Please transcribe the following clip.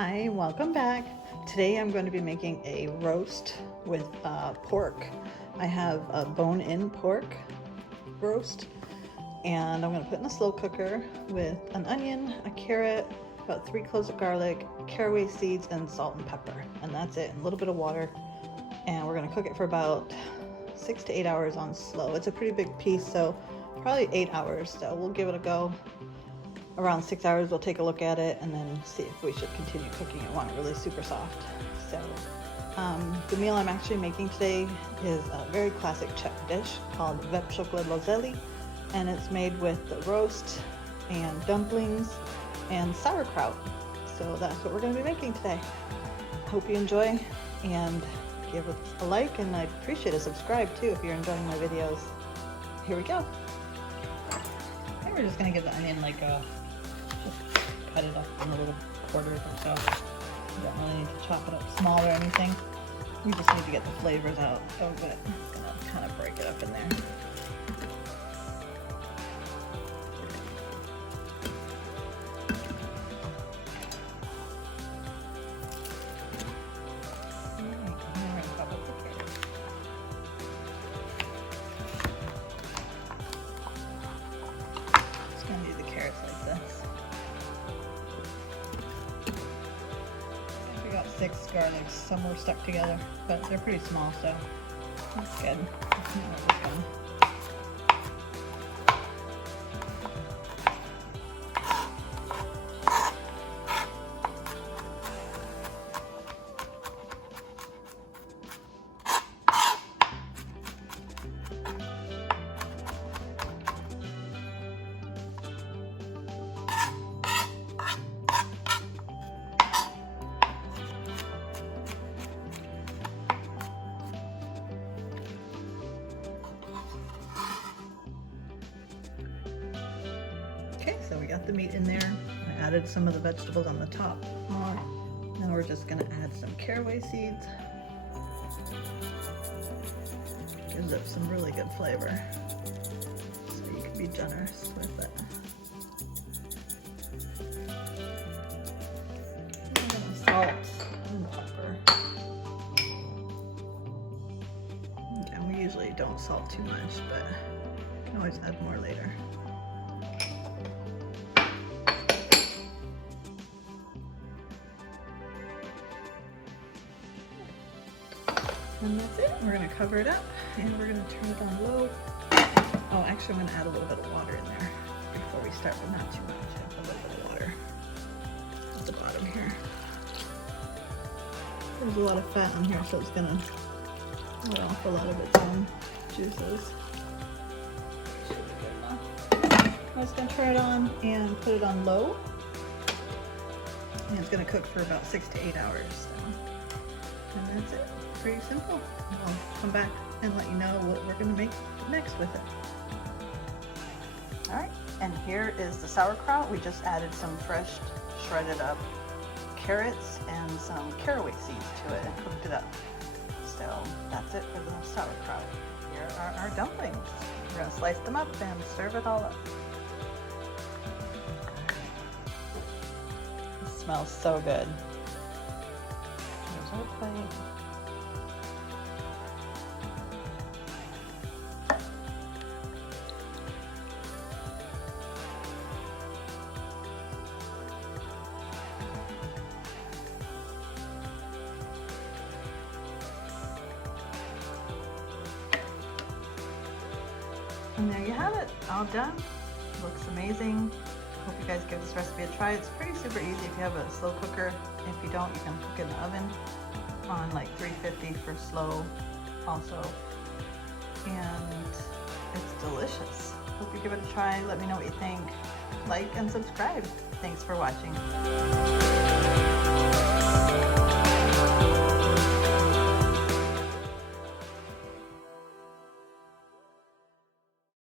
Hi, welcome back. Today I'm going to be making a roast with pork. I have a bone-in pork roast, and I'm going to put in a slow cooker with an onion, a carrot, about 3 cloves of garlic, caraway seeds, and salt and pepper. And that's it, and a little bit of water. And we're going to cook it for about 6 to 8 hours on slow. It's a pretty big piece, so probably 8 hours. So we'll give it a go. Around 6 hours, we'll take a look at it and then see if we should continue cooking it. Want it really super soft. So the meal I'm actually making today is a very classic Czech dish called Vepr Knedlo Zelo, and it's made with the roast and dumplings and sauerkraut. So that's what we're going to be making today. Hope you enjoy, and give it a like, and I'd appreciate a subscribe too if you're enjoying my videos. Here we go. I think we're just going to give the onion like a cut it up in little quarters or so. You don't really need to chop it up small or anything. You just need to get the flavors out of it. I'm gonna kind of break it up in there. Just gonna do the carrots like this. 6 garlics, some were stuck together, but they're pretty small, so that's good. Okay, so we got the meat in there. I added some of the vegetables on the top. Now we're just gonna add some caraway seeds. Gives it some really good flavor. So you can be generous with it. I'm gonna salt and pepper. Okay, we usually don't salt too much, but you can always add more later. And that's it. We're going to cover it up, and we're going to turn it on low. Oh, actually I'm going to add a little bit of water in there before we start, but not too much. A little bit of water at the bottom here. There's a lot of fat in here, so it's going to let off a lot of its own juices. Should be good enough. I'm just going to turn it on and put it on low. And it's going to cook for about 6 to 8 hours. So. And that's it. Pretty simple. I'll come back and let you know what we're going to make next with it. Alright, and here is the sauerkraut. We just added some fresh shredded up carrots and some caraway seeds to it and cooked it up. So that's it for the sauerkraut. Here are our dumplings. We're going to slice them up and serve it all up. It smells so good. There's our plate. And there you have it, all done. Looks amazing. Hope you guys give this recipe a try. It's pretty super easy if you have a slow cooker. If you don't, you can cook it in the oven on like 350 for slow also. And it's delicious. Hope you give it a try. Let me know what you think. Like and subscribe. Thanks for watching.